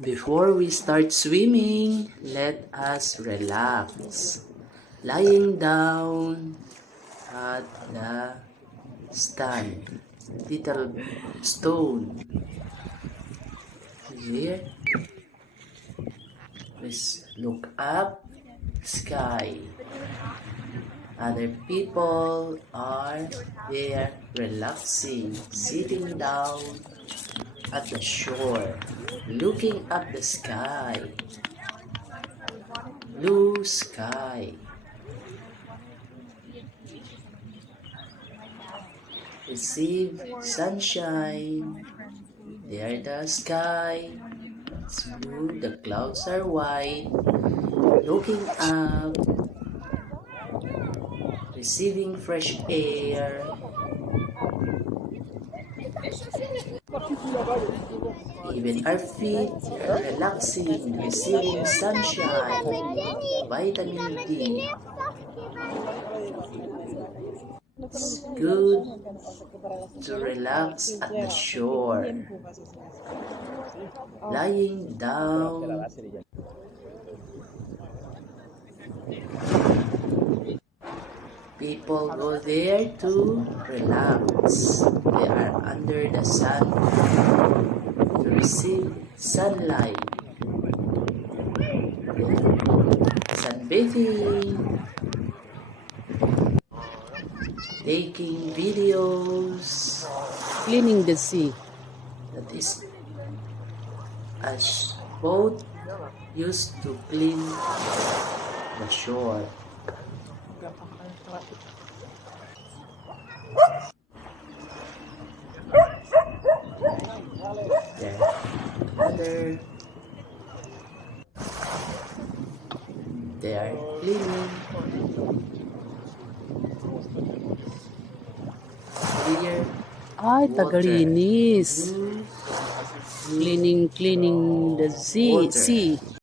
Before we start swimming, let us relax. Lying down at the stand, little stone. Here, let's look up, sky. Other people are there relaxing, sitting down at the shore, looking up the sky. Blue sky. Receive sunshine. There the sky. It's blue, the clouds are white. Looking up. Receiving fresh air. Even our feet are relaxing, receiving sunshine, vitamin D. It's good to relax at the shore, lying down. People go there to relax. They are under the sun to receive sunlight. Sunbathing. Taking videos. Cleaning the sea. That is a boat used to clean the shore. There, another. They are cleaning. Clear. Ay, Water. tagalinis. Blue Cleaning the sea.